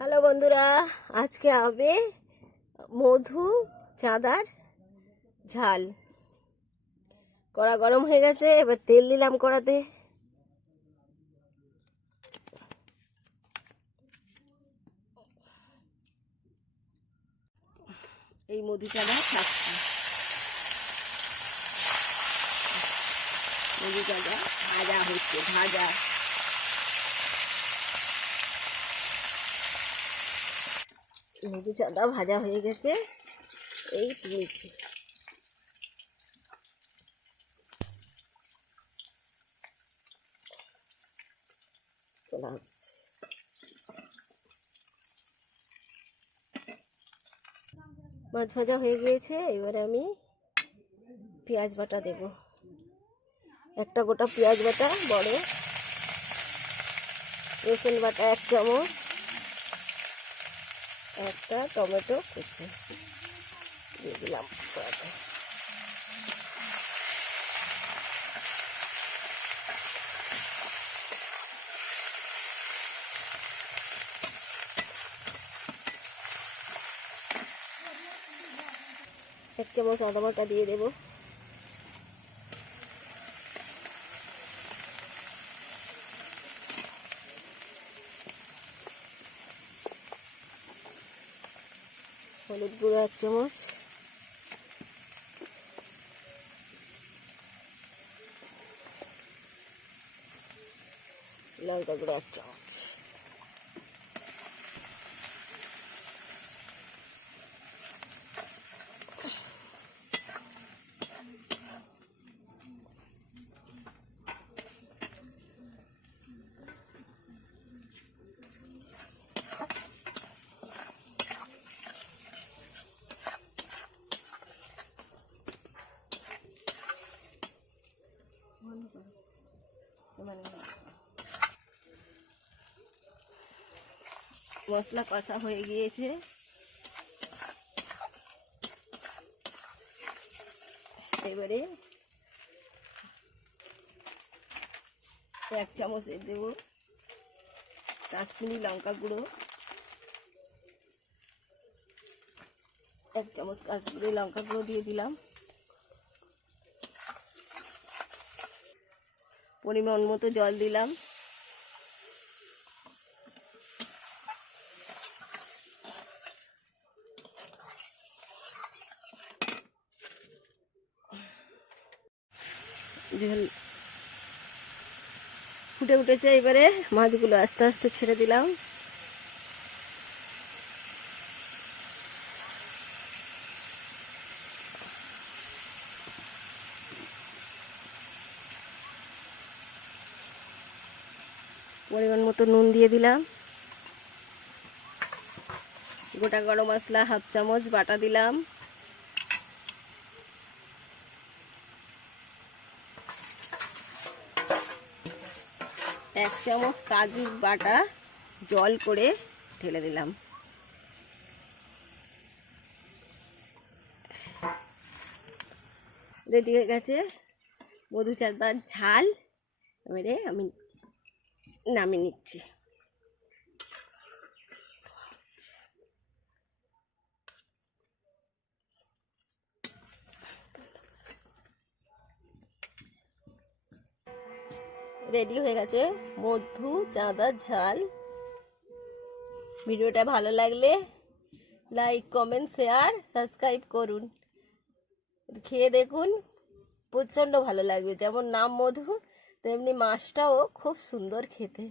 Hello বন্ধুরা, আজকে হবে মধু চাঁদার ঝাল। কড়া গরম হয়ে গেছে, এবার তেল দিলাম কড়াতে। এই মধু চাঁদা খাচ্ছি মধু চাঁদা ভাজা হচ্ছে, ভাজা। মধু চাটা ভাজা হয়ে গেছে। এই তুলেছি। মাছ ভাজা হয়ে গিয়েছে, এবারে আমি পেঁয়াজ বাটা দেব। একটা গোটা পেঁয়াজ বাটা, বড় রসুন বাটা এক চামচ। একটা টমেটো কুচি দিয়ে দিলাম কড়াতে। এক চামচ আদা বাটা দিয়ে দেবো হলুদ গুঁড়ো এক চামচ। লঙ্কা গুঁড়ো এক চামচ। মশলা কষা হয়ে গিয়েছে। এবারে এক চামচ দেব কাশ্মীরি লঙ্কা গুঁড়ো। এক চামচ কাশ্মীরি লঙ্কা গুঁড়ো দিয়ে দিলাম। পরিমাণ মতো জল দিলাম। ফুটে উঠেছে এবারে মাছগুলো আস্তে আস্তে ছেড়ে দিলাম। পরিমাণ মতো নুন দিয়ে দিলাম। গোটা গরম মশলা হাফ চামচ বাটা দিলাম। এক চামচ কাজু বাটা জল করে ঢেলে দিলাম। রেডি হয়ে গেছে। মধু চাঁদার ঝাল। এবারে আমি নামিয়ে নিচ্ছি। রেডি হয়ে গেছে মধু চাঁদার ঝাল। ভিডিওটা ভালো লাগলে লাইক কমেন্ট শেয়ার সাবস্ক্রাইব করুন। খেয়ে দেখুন, প্রচণ্ড ভালো লাগবে। যেমন নাম মধু তেমনি মাছটাও খুব সুন্দর খেতে।